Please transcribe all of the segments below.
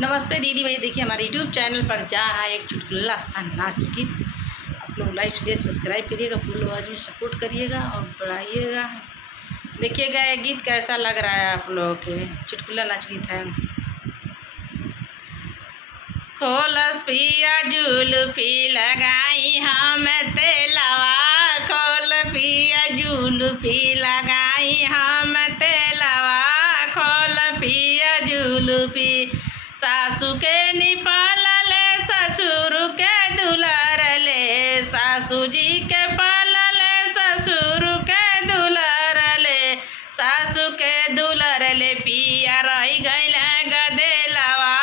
नमस्ते दीदी भाई, देखिए हमारे यूट्यूब चैनल पर जा रहा है एक चुटकुला सा नाच गीत। आप लोग लाइक शेयर सब्सक्राइब करिएगा, फुल आवाज़ में सपोर्ट करिएगा और बढ़ाइएगा। देखिएगा ये गीत कैसा लग रहा है आप लोगों के। चुटकुला नाच गीत है। खोलस पिया जुल्फी लगाई हम तेलवा, खोल पिया जुल्फी लगाई हम तेलवा, खोल पिया जुल्फी। सासू के निपाल ले ससुर के दुलार ले, सासू जी के पाल ले ससुर के दुलार ले, सासू के दुलार ले पिया रही गईल गदेलवा,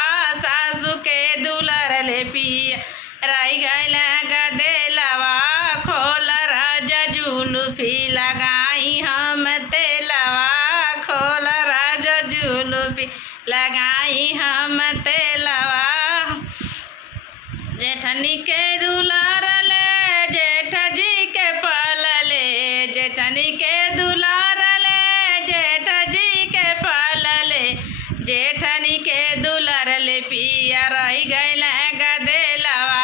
सासू के दुलार ले पिया रही गईल गदेलवा, खोल राजा जुल्फी लगाई हम तेलवा, खोल राजा जुल्फी लगाई हम तेलवा। जेठनी के दुलार ले जेठ जी के पाल ले, जेठनी के दुलार ले जेठ जी के पाल ले, जेठनी के दुलार ले पिया रही गईल गदेलवा,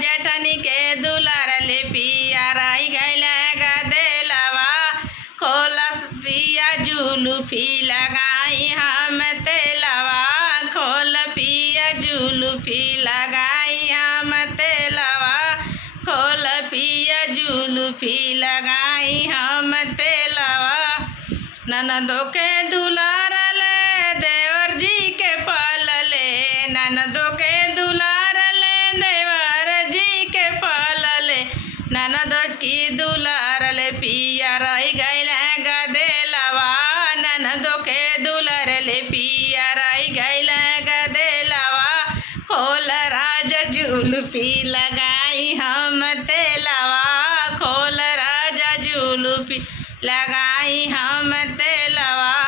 जेठनी के दुलार ले पिया रही गईल गदेलवा, खोलस पिया जुल्फी लगाई हम तेलवा, खोल पिया जुल्फी लगाई हम तेलवा, खोल पिया जुल्फी लगाई हम तेलवा। ननदों के दुलार ले देवर जी के पाल ले, ननदों के दुलार ले देवर जी के पाल ले, ननदों की दुलार ले पिया रही गईल गदेलवा, ननदों के दुलार ले पिया रही गईल गदेलवा, खोल राजा जुल्फी लगाई हम तेलवा, खोल राजा जुल्फी लगाई हम तेलवा।